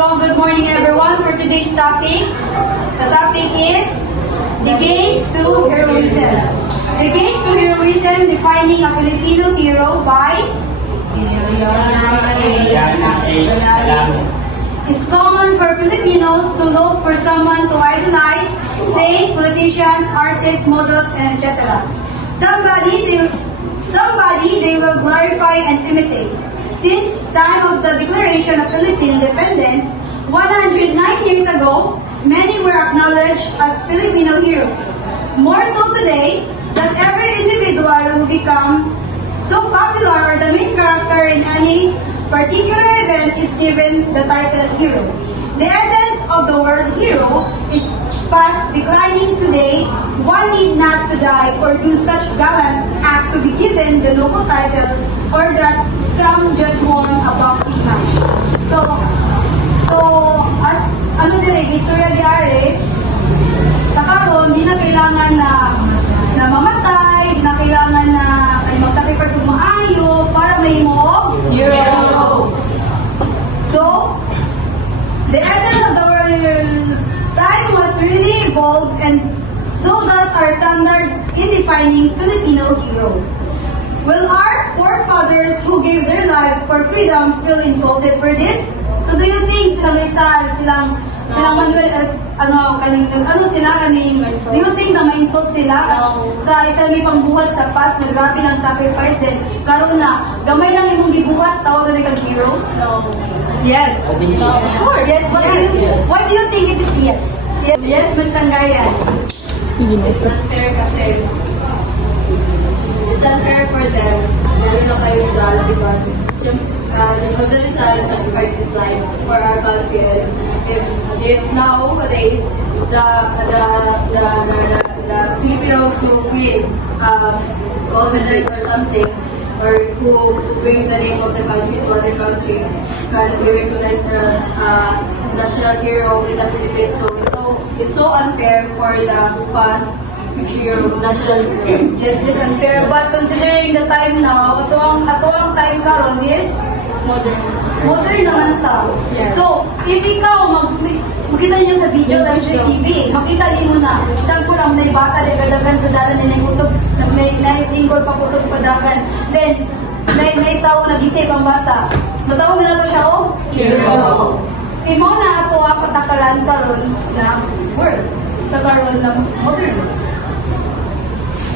So, good morning everyone. For today's topic, the topic is the gates to heroism. The gates to heroism, defining a Filipino hero by It's common for Filipinos to look for someone to idolize, say politicians, artists, models, and etc. Somebody they will glorify and imitate. Since time of the declaration of Philippine independence, 109 years ago, many were acknowledged as Filipino heroes. More so today, that every individual who become so popular or the main character in any particular event is given the title hero. The essence of the word hero is fast declining today. One need not to die or do such gallant act to be given the noble title, or that some just won a boxing match. So as istorya di are, sa karon, di na kailangan na mamatay, di na kailangan na mag-sacrifice sa mga ayo para may mo hero. So, the essence of the word time was really evolved, and so does our standard in defining Filipino hero. Will our forefathers who gave their lives for freedom feel insulted for this? So do you think silang Rizal, silang Manuel, do you think na ma-insult sila sa isang ipangbuhat sa past na grabe ng sacrifice din? Karon na, gamay lang imong gibuhat, tawag na kang hero? No. Yes. Of course. Yes, but why do you think it is yes? Yes, Ms. Sangayan. It's unfair kasi it's unfair for them, lalo na kay Rizal, because Jose Rizal sacrificed his life for our country, and if nowadays the Filipinos who win gold medals or something, or who bring the name of the country to other country, can be recognized as national hero in the Philippines. So it's so unfair for the past hero, national hero. Yes, it is unfair. But considering the time now, atuang time karon is modern naman ta. Yes. So, if ikaw makita niyo sa video lang sa TV, makita niyo na isang kulang na bata na kadagan sa dalan na kusog, may single pa kusog padagan. Then may tao nag-isip ang bata. Matawag na to siya hero. Imo na ato ang patakaran karon na word sa karon ng modern.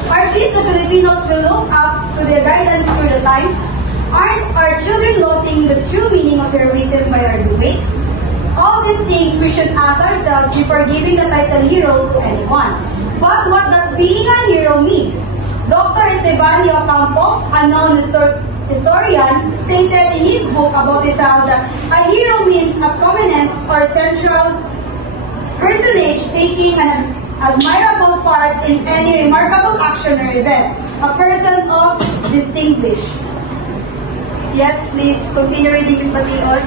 At least the Filipinos will look up to their guidance through the times. Aren't our children losing the true meaning of heroism by our debates? All these things we should ask ourselves before giving the title hero to anyone. But what does being a hero mean? Dr. Esteban Ocampo, a known historian, stated in his book about Rizal that a hero means a prominent or central personage taking an admirable part in any remarkable action or event, a person of distinguished. Yes, please continue reading, Ms. Bation.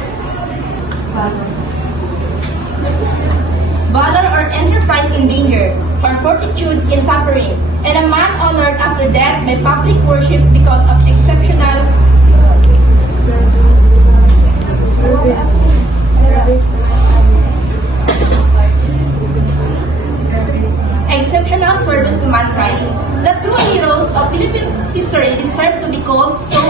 Valor or enterprise in danger, or fortitude in suffering, and a man honored after death by public worship because of exceptional service to mankind. The true heroes of Philippine history deserve to be called so,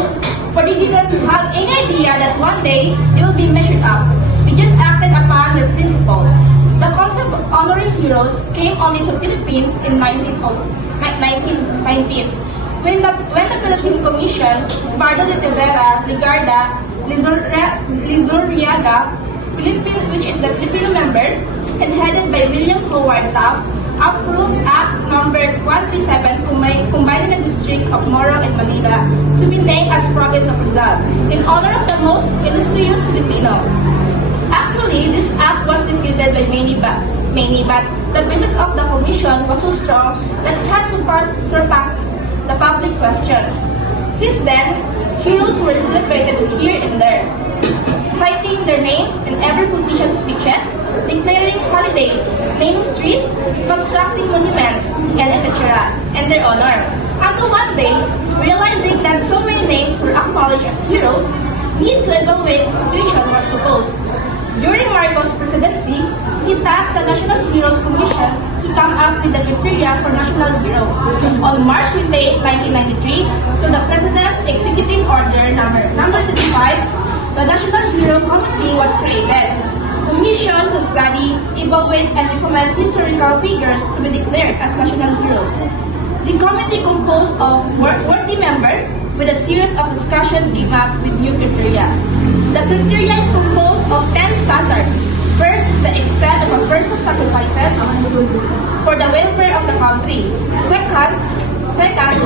for they didn't have any idea that one day they will be measured up. They just acted upon their principles. The concept of honoring heroes came only to Philippines in 1990s, when the Philippine Commission, Pardo de Tevera, Ligarda, Lizurriaga, which is the Filipino members, and headed by William Howard Taft, approved Act Number 137 combining the districts of Morong and Manila to be named as Province of Rizal in honor of the most illustrious Filipino. Actually, this act was defeated by many, but the basis of the commission was so strong that it has surpassed the public questions. Since then, heroes were celebrated here and there, citing their names in every politician's speeches, declaring holidays, naming streets, constructing monuments, and etc. in their honor. Until one day, realizing that so many names were acknowledged as heroes, need to evaluate the situation was proposed. During March presidency, he tasked the National Heroes Commission to come up with the criteria for national hero. On March 28, 1993, through the President's Executive Order number 75, the National Hero Committee was created. Commission to study, evaluate, and recommend historical figures to be declared as national heroes. The committee composed of worthy members with a series of discussion came up with new criteria. The criteria is composed of 10 standards. First is the extent of a person's sacrifices for the welfare of the country. Second,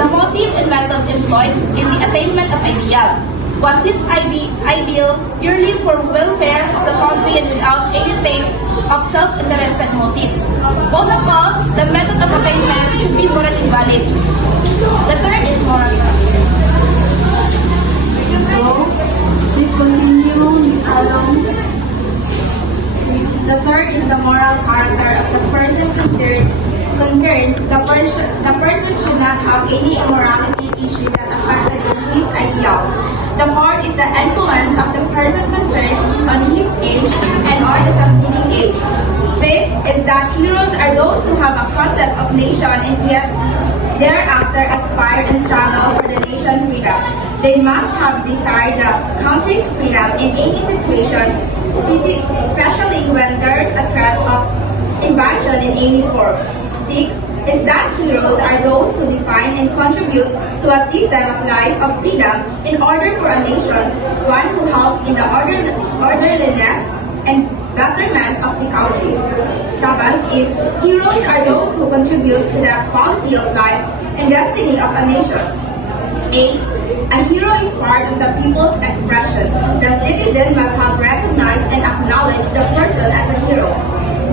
the motive and methods employed in the attainment of ideal. Was his ideal purely for welfare of the country and without any taint of self-interested motives? Most of all, the method of attainment should be morally valid. The third is moral. So, please continue, Ms. Along. The third is the moral character of the person concerned. The person should not have any immorality issue that affected his ideal. The fourth is the influence of the person concerned on his age and or the succeeding age. Fifth is that heroes are those who have a concept of nation and yet thereafter aspire and struggle for the nation's freedom. They must have desired the country's freedom in any situation, especially when there is a threat of invasion in any form. Six is that heroes are those who define and contribute to a system of life of freedom in order for a nation, one who helps in the orderliness and betterment of the country. Seventh is heroes are those who contribute to the quality of life and destiny of a nation. 8. A hero is part of the people's expression. The citizen must have recognized and acknowledged the person as a hero.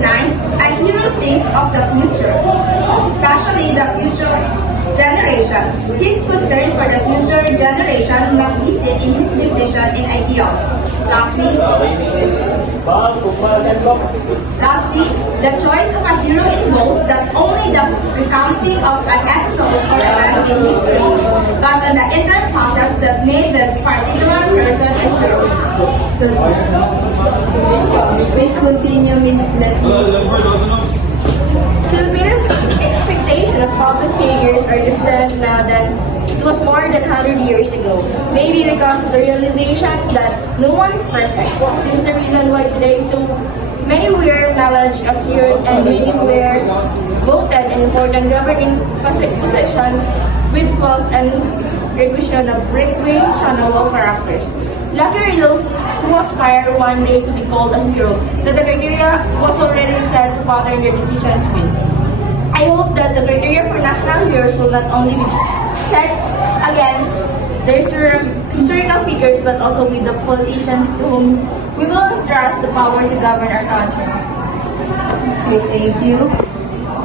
9. A hero thinks of the future, especially the future generation. His concern for the future generation must be seen in his decision and ideals. Lastly, the choice of a hero involves not only the recounting of an episode or event in history, but the inner process that made this particular person a hero. Please continue, Ms. Leslie. Filipinos' expectation of public figures are different now than it was more than 100 years ago. Maybe because of the realization that no one is perfect. This is the reason why today so many were acknowledged as heroes and many were voted in important governing positions with flaws and recreational characters. Lucky are those who aspire one day to be called a hero, that the criteria was already set to pattern their decisions with. I hope that the criteria for national heroes will not only be checked against the historical figures but also with the politicians to whom we will entrust the power to govern our country. Okay, thank you.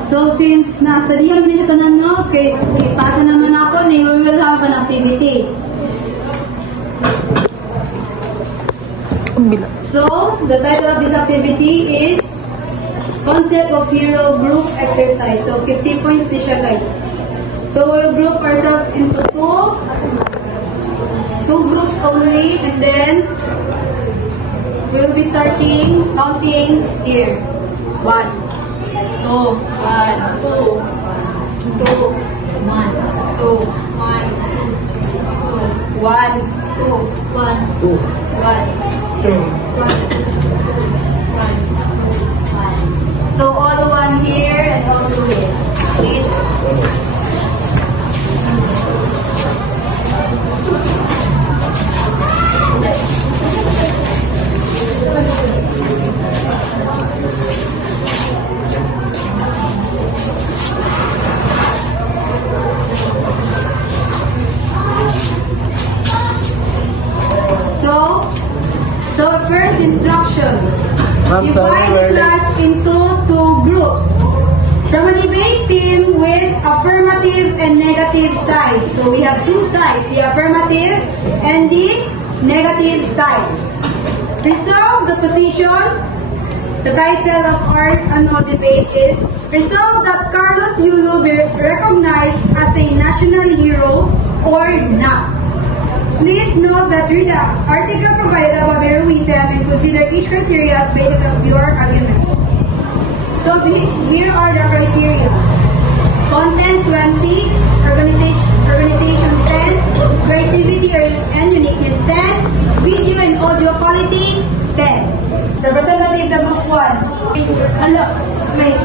So, since na-studyhan mo na ito no, okay, pasa naman ako, we will have an activity. So, the title of this activity is Concept of Hero Group Exercise. So, 50 points din siya, guys. So, we'll group ourselves into two groups only, and then we'll be starting counting here. 1, 2, 1, 2, 2, 1, 2, 1, 2, 1, 2, 1, 2, 1. So all one here and all two here. Please. So first instruction. Divide the class into two groups. From a debate team with affirmative and negative sides. So we have two sides, the affirmative and the negative side. Resolve the position. The title of our annual debate is Resolve that Carlos Yulo be recognized as a national hero or not. Please note that read the article provided by Ruiz and consider each criteria as basis of your arguments. So here are the criteria. Content 20, organization 10, creativity and uniqueness 10, video and audio quality 10. Representatives of Group 1. Hello, wait.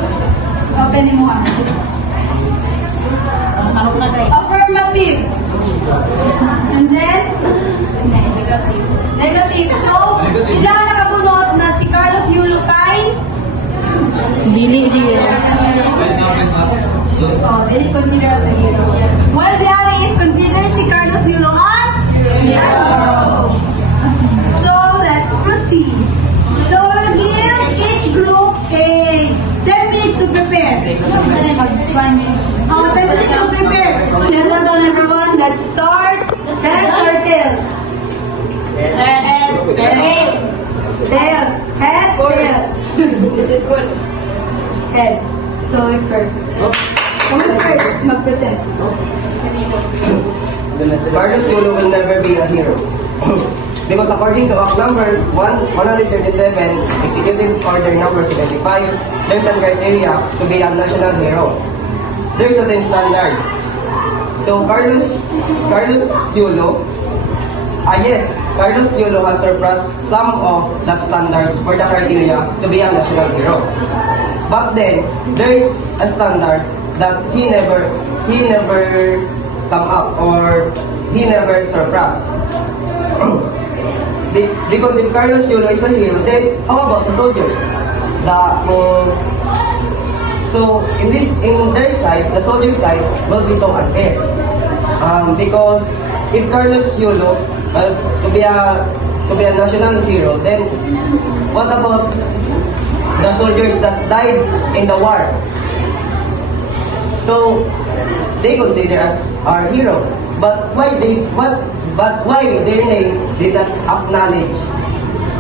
Open mo ha. Affirmative. And then, negative. So, sila ang nakabunot na si Carlos Yulo kay Dili dia. oh, they is considered as a hero. While the other is considered si Carlos Yulo as hero. So, let's proceed. So, we'll give each group a 10 minutes to prepare. 10 minutes to prepare. Settle down everyone. Let's start. Heads or tails? Tails. Head, tails. Is it good? Heads. So, first. First, mag-present. Carlos Yulo will never be a hero. Because according to Act number 137, Executive Order number 75, there's a criteria to be a national hero. There's a 10 standards. So Carlos Yulo, Carlos Yulo has surpassed some of that standards for the criteria to be a national hero. But then there's a standard that he never come up or he never surpassed. Because if Carlos Yulo is a hero, then how about the soldiers? So in their side, the soldier side will be so unfair. Because if Carlos Yulo was to be a national hero, then what about the soldiers that died in the war? So they consider us our hero. But why their name did not acknowledge?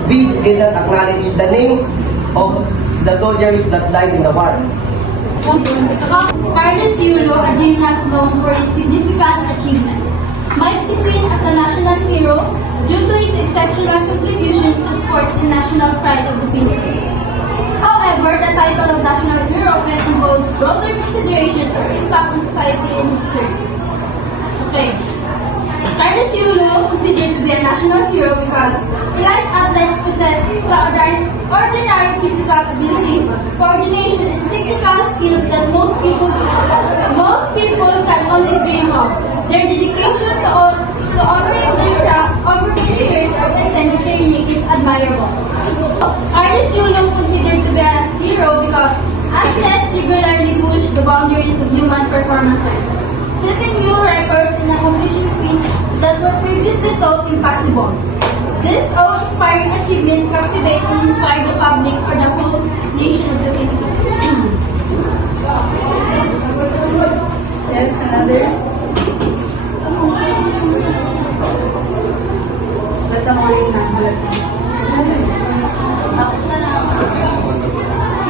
We did not acknowledge the name of the soldiers that died in the war. Carlos Yulo, a gymnast known for his significant achievements, might be seen as a national hero due to his exceptional contributions to sports and national pride of the Philippines. However, the title of national hero often involves broader considerations or impact on society and history. Okay. Carlos Yulo, considered to be a national hero because elite athletes possess extraordinary physical abilities, coordination, and technical skills that most people can only dream of. Their dedication to honoring their craft over the years of intense training is admirable. Carlos Yulo, considered to be a hero because athletes regularly push the boundaries of human performances, setting new records and accomplishing feats that were previously thought impossible. These awe-inspiring achievements captivate and inspire the public or the whole nation of the Philippines. Yes, another.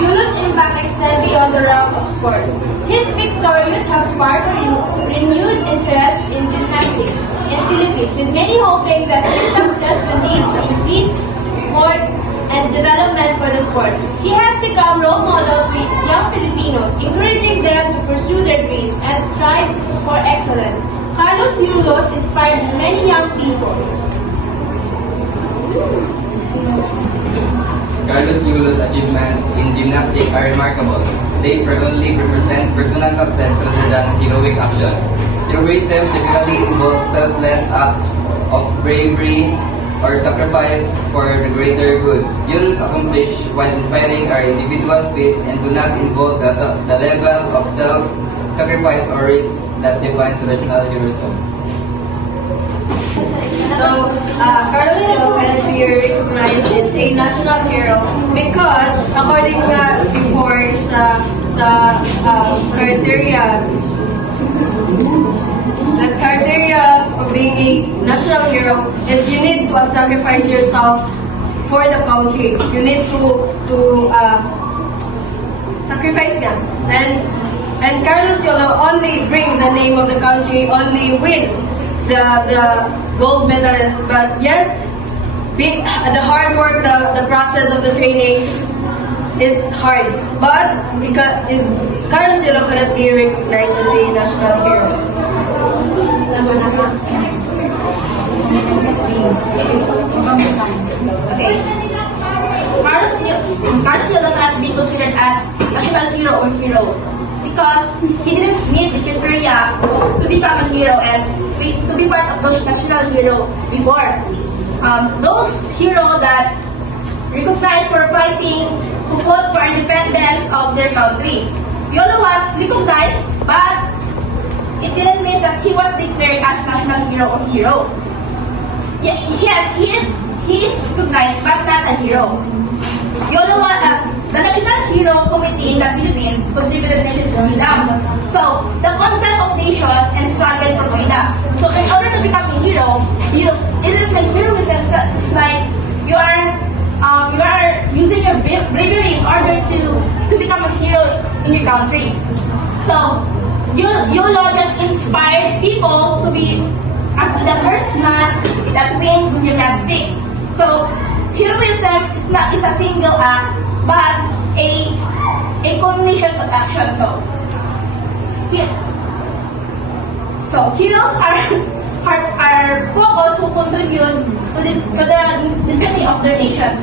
Yulo's impact extends beyond the realm of sports. His victories have sparked a renewed interest in gymnastics in the Philippines, with many hoping that his success will lead to increased sport and development for the sport. He has become role model for young Filipinos, encouraging them to pursue their dreams and strive for excellence. Carlos Yulo inspired many young people. Carlos Yulo's achievements in gymnastics are remarkable. They frequently represent personal success rather than heroic action. Heroism typically involves selfless acts of bravery or sacrifice for the greater good. Yulo's accomplishments, while inspiring, are individual feats and do not involve the level of self-sacrifice or risk that defines traditional heroism. So, Carlos Yulo cannot be recognized as a national hero because according before sa criteria, the criteria for being a national hero is you need to sacrifice yourself for the country. You need to sacrifice them. And Carlos Yulo only bring the name of the country, only win the gold medalist. But yes, the hard work, the process of the training is hard. But Carlos Yulo cannot be recognized as a national hero. Okay. Carlos Yulo cannot be considered as national hero or hero because he didn't meet the criteria to become a hero and to be part of those national hero before. Those heroes that recognized for fighting, who fought for independence of their country. Yulo was recognized, but it didn't mean that he was declared as national hero or hero. Yes, he is recognized, but not a hero. Yulo was the National Hero Committee in the Philippines contributed nation to freedom. So the concept of nation and struggle for freedom. So in order to become a hero, it is like heroism. It's like you are using your bravery in order to become a hero in your country. So Yulo just inspired people to be as the first man that win gymnastics. So heroism is a single act, but a combination of action. So heroes are focus who contribute to the destiny of their nations.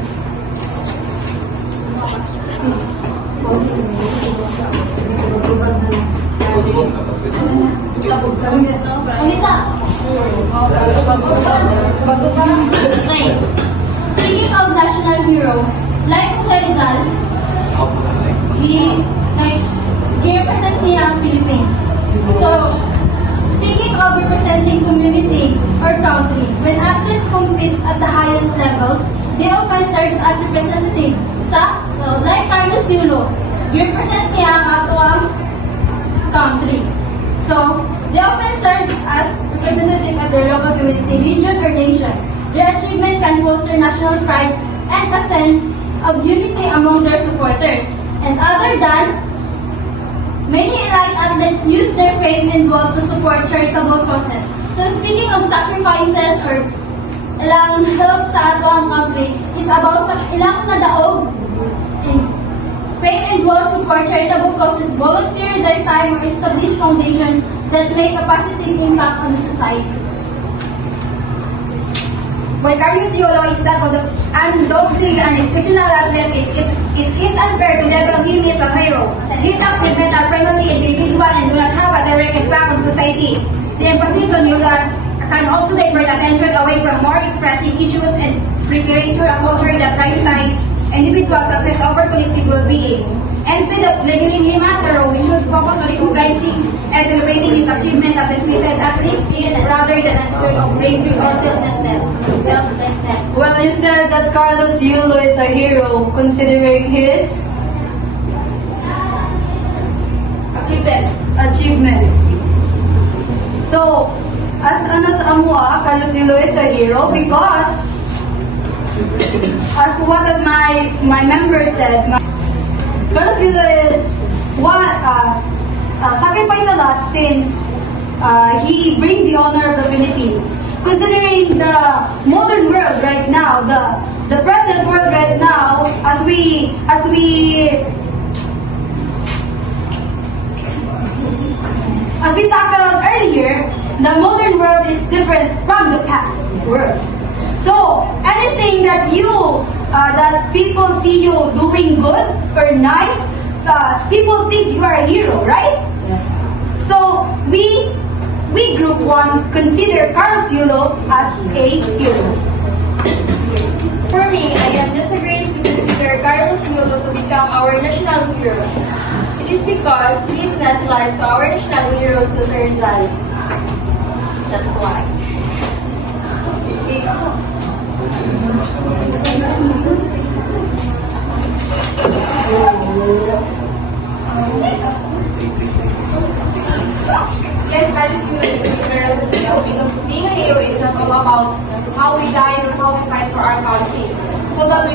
Ang isa. Okay. Speaking of national hero, like Jose Rizal, he represent niya ang Philippines. So, speaking of representing community or country, when athletes compete at the highest levels, they often serve as representative like Carlos Yulo, represent niya ang atuang country. So, they often serve as representative of their local community, region, or nation. Their achievement can foster national pride and a sense of unity among their supporters. And other than, many elite athletes use their fame and wealth to support charitable causes. So speaking of sacrifices or ilang help sa ato ang country is about sa ilang nadaog and fame and wealth support charitable causes, volunteer their time or establish foundations that make a positive impact on the society. While Carlos Yulo is that of the undoubtedly an exceptional athlete, it is unfair to label him as a hero. These achievements are primarily individual and do not have a direct impact on society. The emphasis on Yulo can also divert attention away from more pressing issues and perpetuate a culture that prioritizes individual success over collective well-being. Instead of labeling him as a hero, we should focus on recognizing and celebrating his achievement as a recent athlete rather than a sort of bravery or selflessness. Well, you said that Carlos Yulo is a hero considering his achievements. So, as sa amua, Carlos Yulo is a hero because as what my members said, Carlos Yulo is sacrificed a lot since he brings the honor of the Philippines. Considering the modern world right now, the present world right now, as we tackled earlier, the modern world is different from the past world. So anything that that people see you doing good or nice, people think you are a hero, right? Yes. So we Group 1 consider Carlos Yulo as a hero. For me, I am just agreed to consider Carlos Yulo to become our national heroes. It is because he is not like to our national heroes, Jose Rizal. That's why. Yes, Carlos Yulo is considered as a hero because being a hero is not all about how we die or how we fight for our country. So that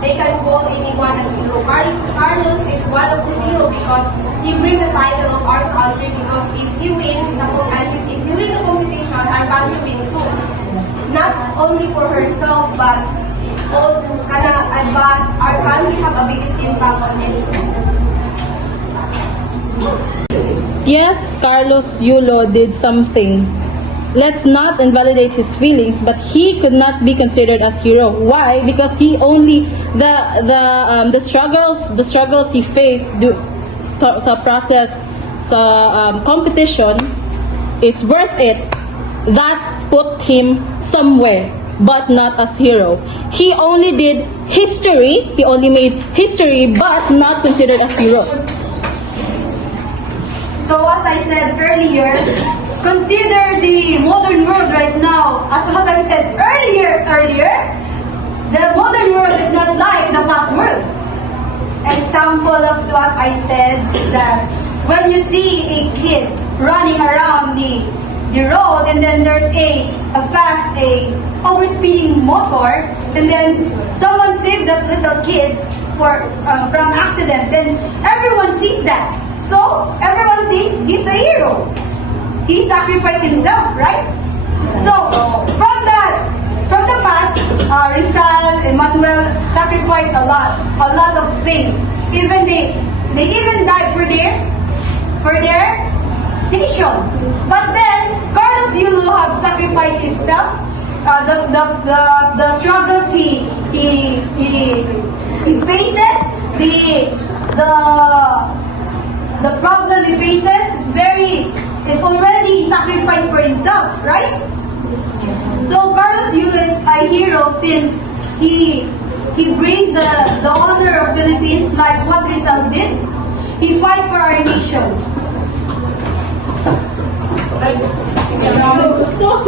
they can call anyone a hero. Carlos is one of the heroes because he brings the title of our country because if he win the competition, our country win too. Not only for herself, but our country have a biggest impact on anything. Yes, Carlos Yulo did something. Let's not invalidate his feelings, but he could not be considered as hero. Why? Because he only the struggles he faced sa process sa competition is worth it. That put him somewhere, but not as hero. He only did history. He only made history, but not considered as hero. So as I said earlier, consider the modern world right now. As what I said earlier, the modern world is not like the past world. Example of what I said, that when you see a kid running around the road, and then there's a overspeeding motor, and then someone saved that little kid from accident, then everyone sees that. So everyone thinks he's a hero. He sacrificed himself, right? So from the past, Rizal, Emmanuel sacrificed a lot of things. Even they even died for their nation. But then Carlos Yulo have sacrificed himself. The struggles he faces, the problem he faces is already sacrificed for himself, right? So Carlos Yulo is a hero since he brings the honor of Philippines like what Rizal did. He fight for our nations.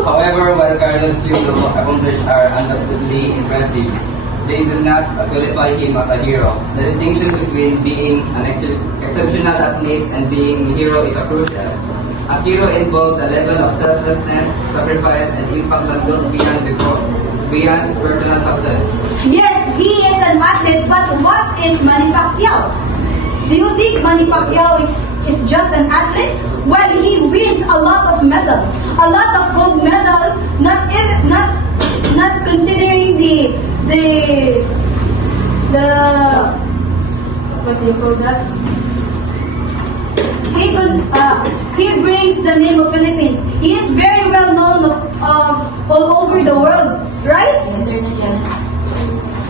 However, while Carlos Yulo accomplishments are undoubtedly impressive, they do not qualify him as a hero. The distinction between being an exceptional athlete and being a hero is crucial. A hero involves a level of selflessness, sacrifice, and impact that goes beyond personal success. Yes, he is an athlete, but what is Manny Pacquiao? Do you think Manny Pacquiao is just an athlete? Well, he wins a lot of medals, a lot of gold medals, not considering the what do you call that? He brings the name of Philippines. He is very well known all over the world, right?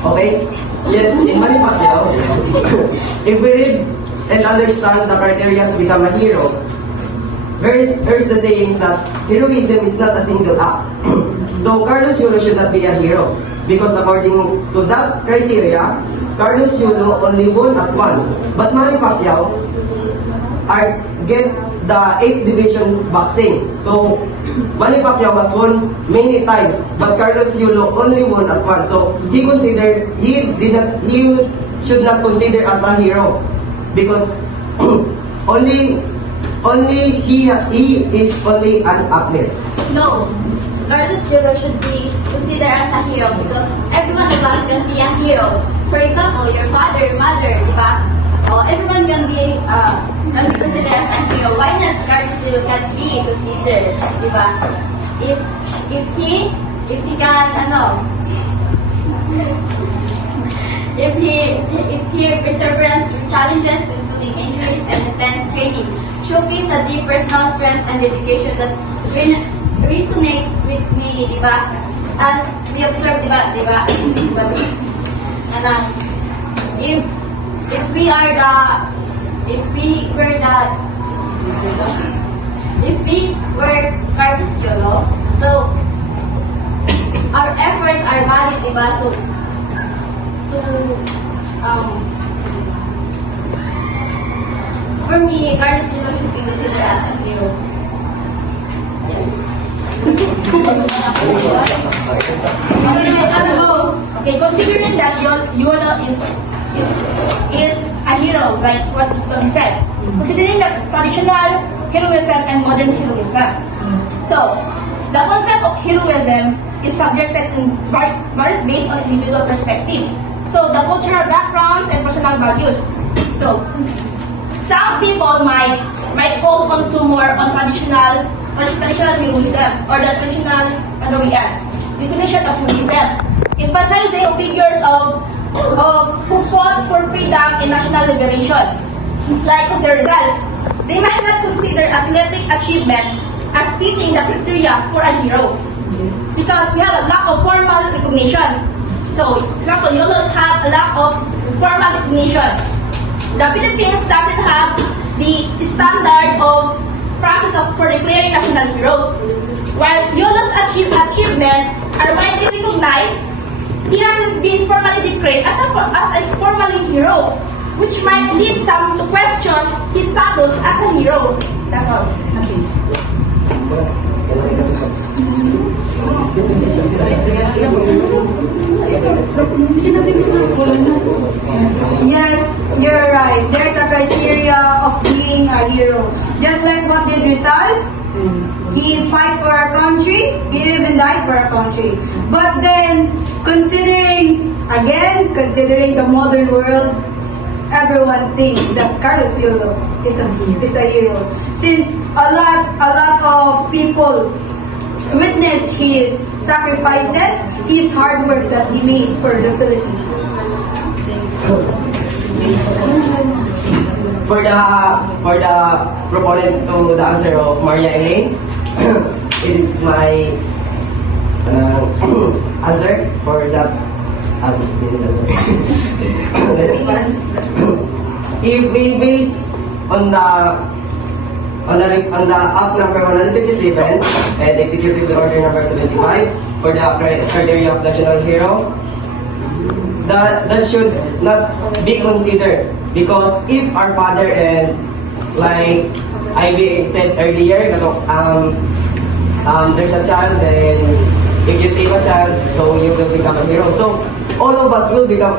Okay? Yes, in Manny Pacquiao, if we read and understand the criteria to become a hero, there's the sayings that heroism is not a single act. So Carlos Yulo should not be a hero because according to that criteria, Carlos Yulo only won at once. But Manny Pacquiao get the 8th division boxing. So Manny Pacquiao was won many times, but Carlos Yulo only won at once. So he should not consider as a hero because only he is only an athlete. No, Carlos Yulo should be considered as a hero because every one of us can be a hero. For example, your father, your mother, di ba? Everyone can be considered as a hero. Why not Carlos Yulo can be considered, di ba? If he can if he perseverance through challenges, including injuries and intense training, showcase a deep personal strength and dedication that resonates with me, di ba? As we observe, di ba? And if we were Carlos Yulo, so our efforts are valid, di ba? So for me, Carlos Yulo should be considered as a hero. Yes. Okay, considering that Yulo is a hero, like what Tony said, considering the traditional heroism and modern heroism. So, the concept of heroism is subjected in varies based on individual perspectives. So, the cultural backgrounds and personal values. So, some people might hold on to more on traditional heroism or the traditional definition of heroism, emphasizing figures of who fought for freedom and national liberation, like Jose Rizal. They might not consider athletic achievements as fitting the criteria for a hero because we have a lack of formal recognition. So, example, YOLOs have a lack of formal recognition. The Philippines doesn't have the standard of process for declaring national heroes. While YOLO's achievements are widely recognized, he hasn't been formally declared as a formal hero, which might lead some to question his status as a hero. That's all. Yes, you're right. There's a criteria of being a hero. Just like what did Rizal? He fight for our country. He even died for our country. But then, considering the modern world, everyone thinks that Carlos Yolo is a hero. Since a lot of people witness his sacrifices, his hard work that he made for the Philippines. For the proponent to the answer of Maria Elaine, it is my answer for that. If we base on the Act number 137 and Executive Order number 75 for the criteria of national hero, that should not be considered, because if our father and like Ivy said earlier, there's a child, then if you save a child, so you will become a hero. So all of us will be a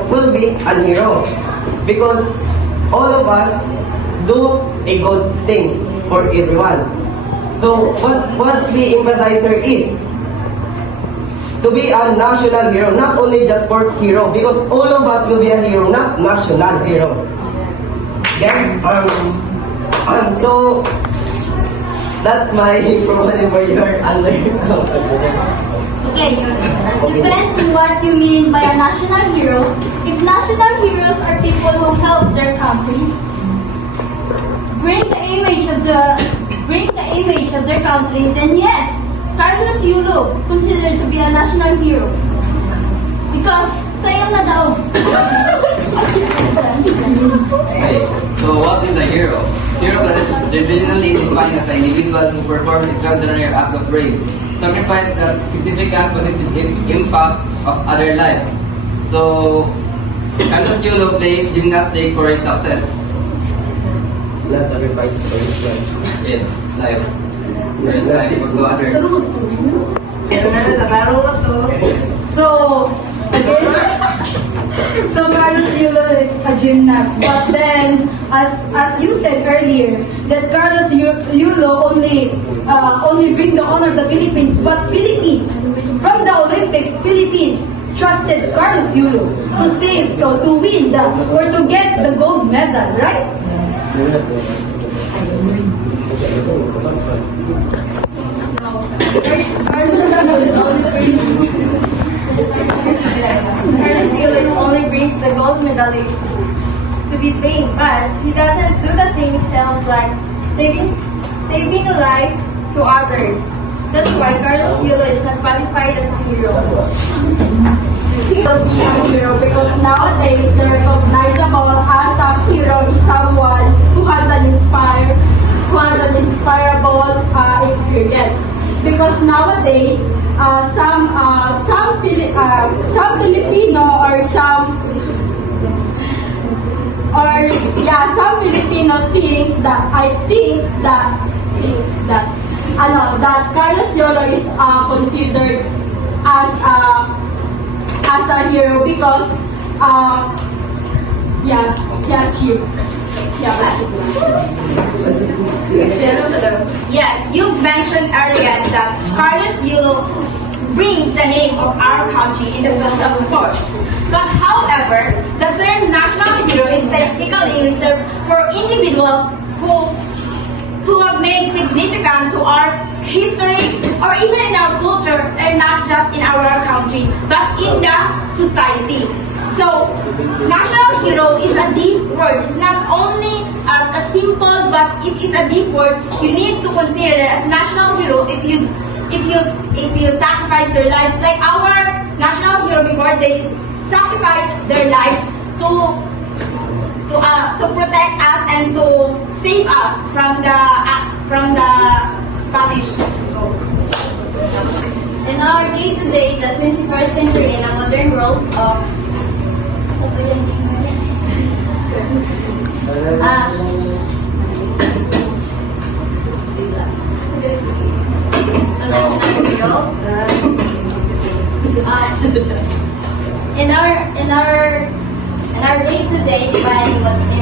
hero, because all of us do a good things for everyone. So what we emphasize here is to be a national hero, not only just for hero, because all of us will be a hero, not national hero. Yes, so that's my problem for your answer. Okay, depends on what you mean by a national hero. If national heroes are people who help their countries, bring the image of their country, then yes, Carlos Yulo considered to be a national hero. Because sayang na daw. Okay, so what is a hero? Hero traditionally is defined as an individual who performs extraordinary acts of brave, sacrifice the significant positive impact of other lives. So, Carlos Yulo plays gymnastics for his success. Let's sacrifice for his life. Yes, life. For his life, for others. So, so Carlos Yulo is a gymnast, but then, as you said earlier, that Carlos Yulo only bring the honor of the Philippines, but Philippines, from the Olympics, Philippines trusted Carlos Yulo to win or to get the gold medal, right? Carlos Yulo only brings the gold medalist to be famed, but he doesn't do the things himself, like saving a life to others. That's why Carlos Yulo is not qualified as a hero. He will be a hero because nowadays the recognizable as a hero is someone who has an inspirable experience. Because nowadays some Filipino some Filipino thinks that Carlos Yulo is considered as a hero because cheap. Yes, you mentioned earlier that Carlos Yulo brings the name of our country in the field of sports. But however, the term national hero is typically reserved for individuals who have made significant to our history or even in our culture, and not just in our country, but in the society. So, national hero is a deep word. It's not only as a simple, but it is a deep word. You need to consider as national hero if you sacrifice your lives, like our national hero before, they sacrifice their lives to protect us and to save us from the Spanish. In our day-to-day, the 21st century, in a modern world of a national hero. In our day-to-day, in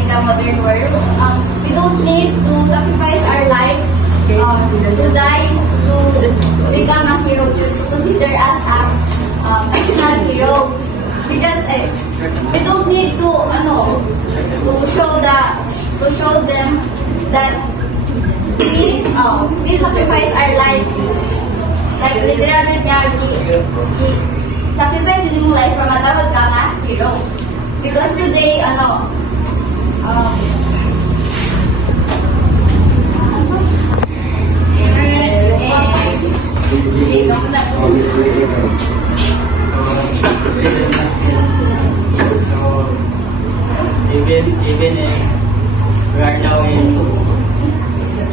the modern world, we don't need to sacrifice our life to die to become a hero, to consider us a national hero. We don't need to show them that we sacrifice our life, like literally sacrifice yung life para matawag ka nga hero. Because today,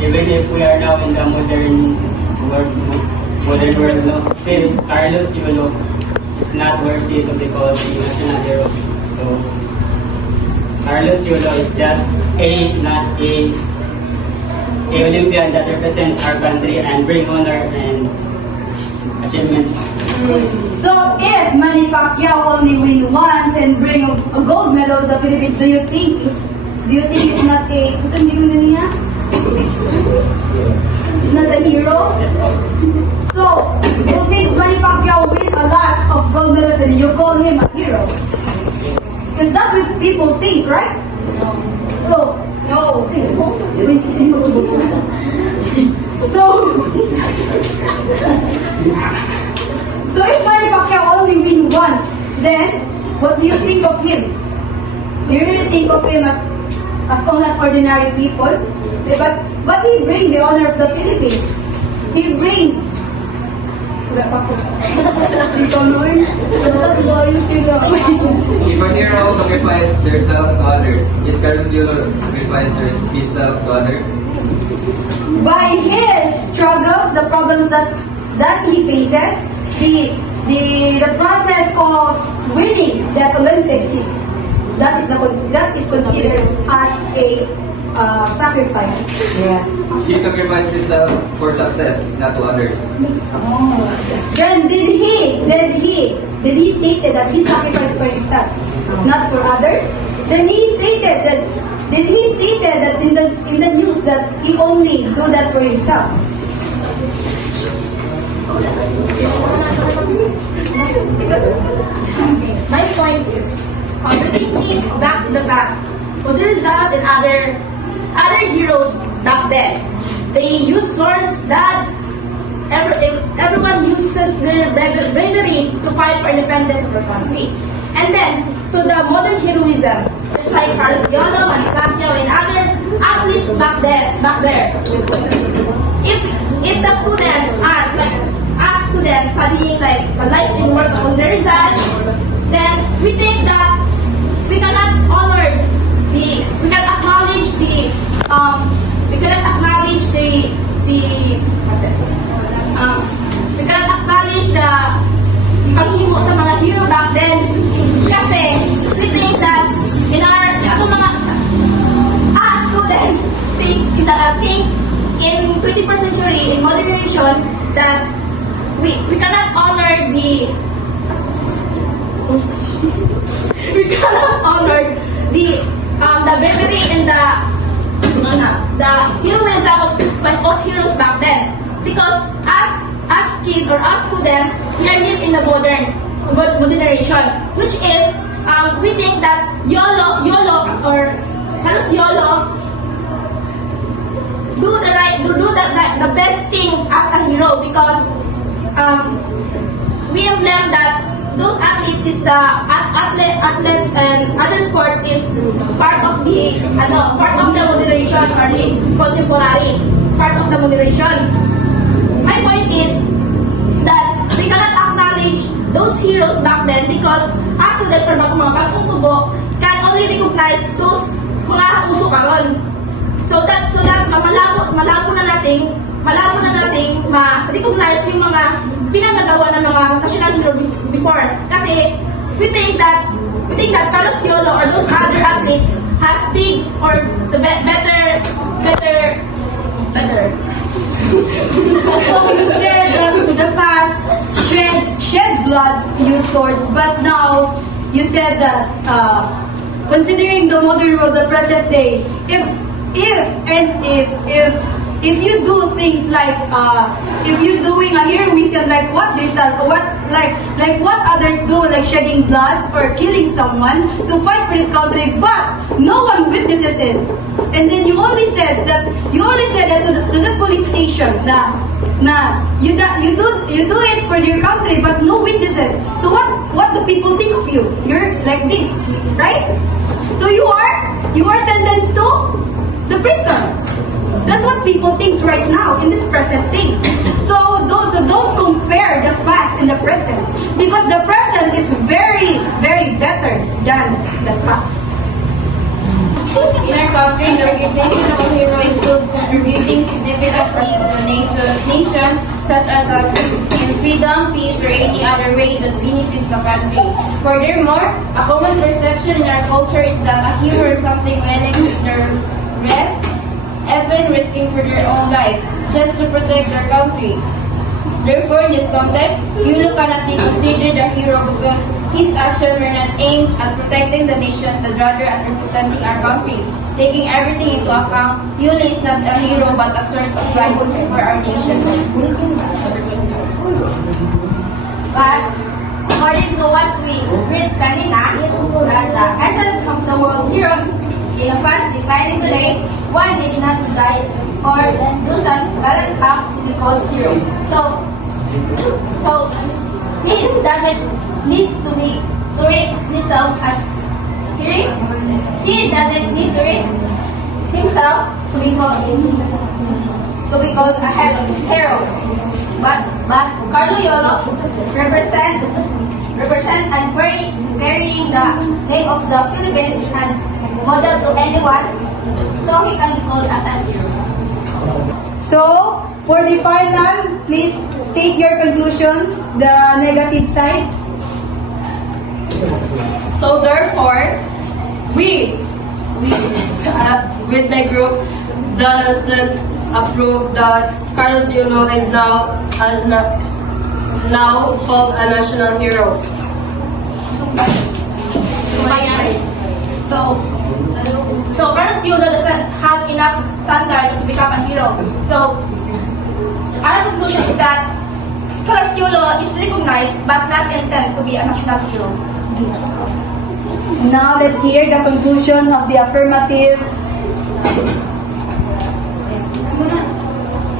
even if we are now in the modern world, no, still Carlos Yulo is not worthy to be called the national hero. So Carlos Yulo is just not a Olympian that represents our country and bring honor and achievements. So if Manny Pacquiao only win once and bring a gold medal to the Philippines, do you think it's not a it's not a hero? So since Manny Pacquiao win a lot of gold medals and you call him a hero, because that's what people think, right? So no. So if Manny Pacquiao only win once, then what do you think of him? Do you really think of him as only ordinary people? But he bring the honor of the Philippines. He bring If a hero sacrifices themselves to others, is Carlos Yulo sacrifices himself to others? by his struggles, the problems that he faces, the process of winning that Olympics that is considered as a sacrifice. He sacrificed himself for success, not to others. Then did he state that he sacrificed for himself, not for others? Then he stated that in the news that he only do that for himself. My point is, thinking back to the past, was the results and other heroes back then. They use swords that everyone uses their bravery to fight for independence of their country. And then, to the modern heroism, just like Carlos Yulo, Manny Pacquiao, and other athletes back there. If the students ask students studying like in work on the results, then we think that we cannot acknowledge the paghimo sa mga hero back then, kasi we think that students think in 21st century, in modern generation, that we cannot honor the bravery and the heroism of heroes back then, because as kids or as students, we are living in the modern generation, which is we think that Carlos Yulo the best thing as a hero because we have learned that those athletes is the athletes and other sports is part of the moderation or the contemporary part of the moderation. My point is that we cannot acknowledge those heroes back then because as students or mga bagong tubo can only recognize those mga uso karon. So that malabo na nating ma-recognize yung mga pinagagawa ng mga national heroes before. Kasi we think that Carlos Yolo or those other athletes has big or the better. So you said that the past shed blood, use swords, but now you said that considering the modern world, the present day, if you do things like if you're doing a heroism like what others do, like shedding blood or killing someone to fight for this country, but no one witnesses it, and then you only said that to the police station na you do it for your country, but no witnesses. So what do people think of you? You're like this, right? So you are sentenced to the prison. That's what people think right now in this present thing. So don't compare the past and the present because the present is very, very better than the past. In our country, the recognition of a hero includes contributing significantly to the nation, such as in freedom, peace, or any other way that benefits the country. Furthermore, a common perception in our culture is that a hero is something willing to their rest, even risking for their own life, just to protect their country. Therefore, in this context, Yulo cannot be considered a hero because his actions were not aimed at protecting the nation, but rather at representing our country. Taking everything into account, Yulo is not a hero but a source of pride for our nation. But according to what we read kanina, that the essence of the word hero in a fast declining today, one did not die or do such talent act to be called hero. So he doesn't need to risk himself as he doesn't need to risk himself to be called a hero. But Carlo Yolo represent and carrying the name of the Philippines as model to anyone, so he can be called as a hero. So for the final, please state your conclusion, the negative side. So therefore, we with my group doesn't approve that Carlos Yulo is now called a national hero. So Carlos Yulo doesn't have enough standard to become a hero. So our conclusion is that Carlos Yulo is recognized but not intended to be a national hero. Now let's hear the conclusion of the affirmative.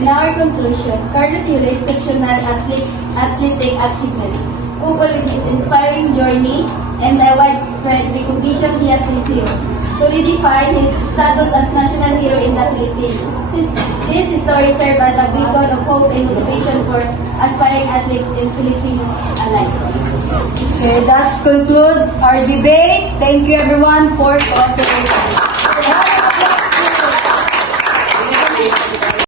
In our conclusion, Carlos Yulo's exceptional athletic achievements, coupled with his inspiring journey and the widespread recognition he has received, solidify his status as national hero in the Philippines. This story serves as a beacon of hope and motivation for aspiring athletes in Filipinos alike. Okay, that's conclude our debate. Thank you everyone for cooperating.